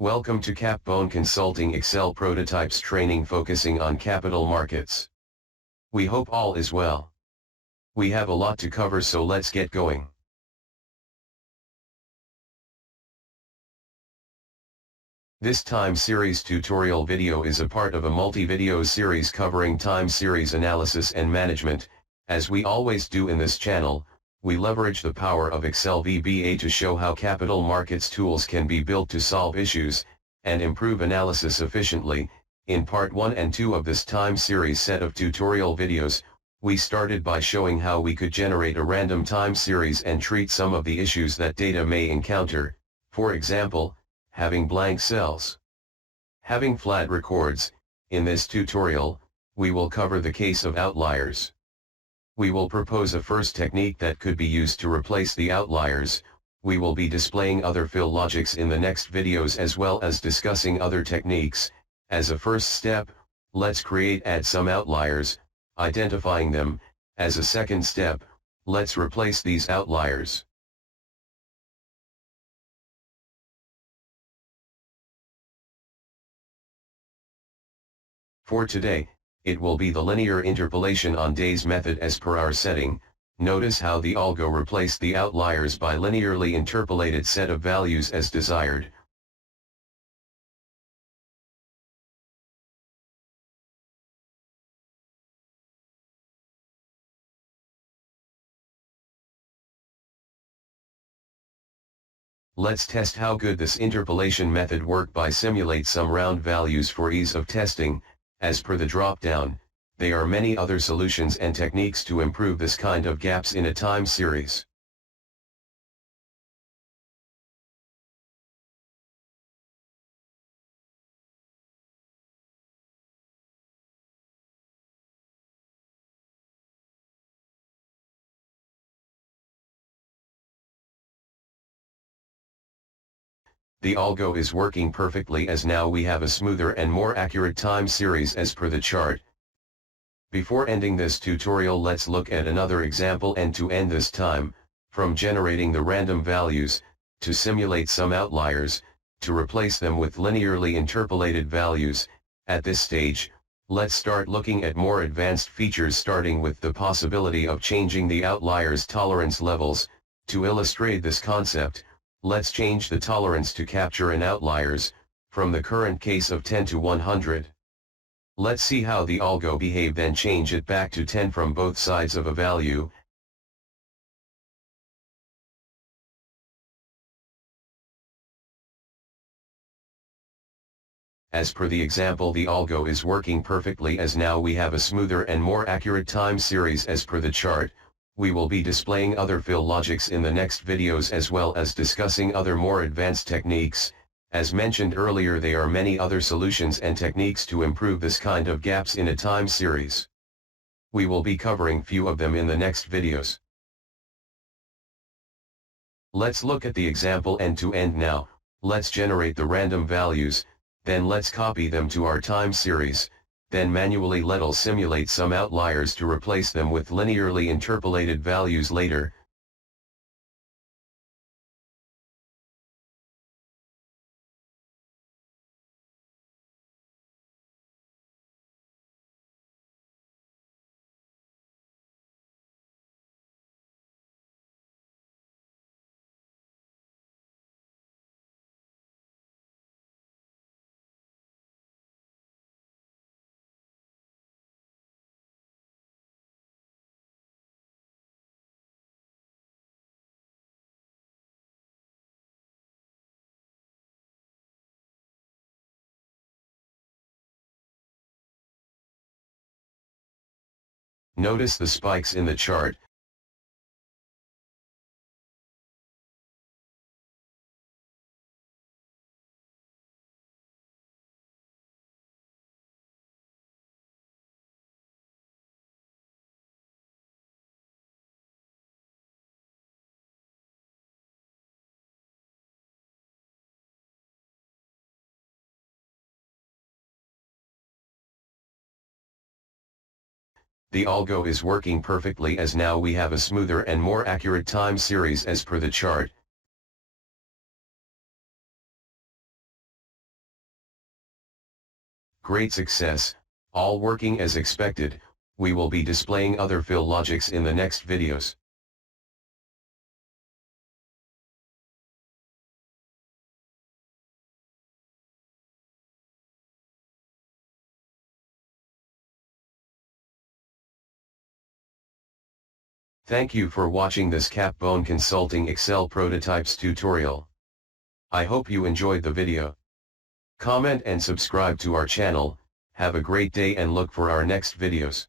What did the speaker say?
Welcome to Capbone Consulting Excel Prototypes training focusing on capital markets. We hope all is well. We have a lot to cover, so let's get going. This time series tutorial video is a part of a multi-video series covering time series analysis and management. As we always do in this channel, we leverage the power of Excel VBA to show how capital markets tools can be built to solve issues and improve analysis efficiently. In part 1 and 2 of this time series set of tutorial videos, we started by showing how we could generate a random time series and treat some of the issues that data may encounter, for example, having blank cells, having flat records. In this tutorial, we will cover the case of outliers. We will propose a first technique that could be used to replace the outliers. We will be displaying other fill logics in the next videos as well as discussing other techniques. As a first step, let's add some outliers, identifying them. As a second step, let's replace these outliers. For today, it will be the linear interpolation on days method as per our setting. Notice how the algo replaced the outliers by linearly interpolated set of values as desired. Let's test how good this interpolation method worked by simulate some round values for ease of testing. As per the drop-down, there are many other solutions and techniques to improve this kind of gaps in a time series. The algo is working perfectly as now we have a smoother and more accurate time series as per the chart. Before ending this tutorial, let's look at another example and to end this time, from generating the random values, to simulate some outliers, to replace them with linearly interpolated values. At this stage, let's start looking at more advanced features, starting with the possibility of changing the outliers' tolerance levels. To illustrate this concept, let's change the tolerance to capture an outliers, from the current case of 10 to 100. Let's see how the algo behave, then change it back to 10 from both sides of a value. As per the example, the algo is working perfectly as now we have a smoother and more accurate time series as per the chart. We will be displaying other fill logics in the next videos as well as discussing other more advanced techniques. As mentioned earlier, there are many other solutions and techniques to improve this kind of gaps in a time series. We will be covering few of them in the next videos. Let's look at the example end to end now. Let's generate the random values, then let's copy them to our time series. Then manually let's simulate some outliers to replace them with linearly interpolated values later. Notice the spikes in the chart. The algo is working perfectly as now we have a smoother and more accurate time series as per the chart. Great success, all working as expected. We will be displaying other fill logics in the next videos. Thank you for watching this Capbone Consulting Excel Prototypes tutorial. I hope you enjoyed the video. Comment and subscribe to our channel. Have a great day and look for our next videos.